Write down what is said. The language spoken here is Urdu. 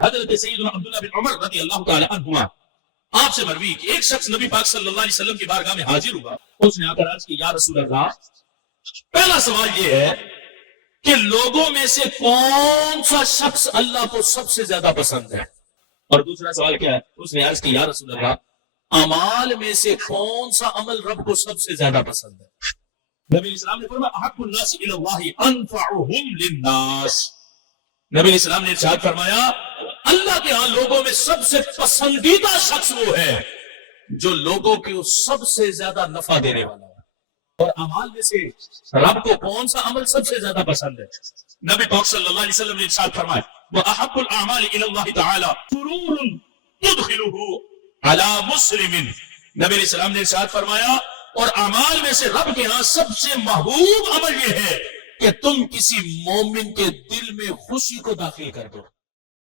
حضرت سیدنا عبداللہ بن عمر رضی اللہ تعالی عنہما آپ سے مروی کہ ایک شخص نبی پاک صلی اللہ علیہ وسلم کی بارگاہ میں حاضر ہوا. اس نے آ کر عرض کی یا رسول اللہ، پہلا سوال یہ ہے کہ لوگوں میں سے کون سا شخص اللہ کو سب سے زیادہ پسند ہے؟ اور دوسرا سوال کیا ہے؟ اس نے عرض کی یا رسول اللہ، اعمال میں سے کون سا عمل رب کو سب سے زیادہ پسند ہے؟ نبی اسلام نے فرمایا احب الناس الی اللہ انفعهم للناس. نبی اسلام نے ارشاد فرمایا اللہ کے ہاں لوگوں میں سب سے پسندیدہ شخص وہ ہے جو لوگوں کو سب سے زیادہ نفع دینے والا ہے. اور اعمال میں سے رب کو کون سا عمل سب سے زیادہ پسند ہے؟ نبی پاک صلی اللہ علیہ وسلم نے ارشاد فرمایا وَأَحَبُّ الْأَعْمَالِ إِلَى اللَّهِ تَعَالَى سُرُورٌ تُدْخِلُهُ عَلَى مُسْلِمٍ. نبی علیہ السلام نے ارشاد فرمایا اور اعمال میں سے رب کے ہاں سب سے محبوب عمل یہ ہے کہ تم کسی مومن کے دل میں خوشی کو داخل کر دو.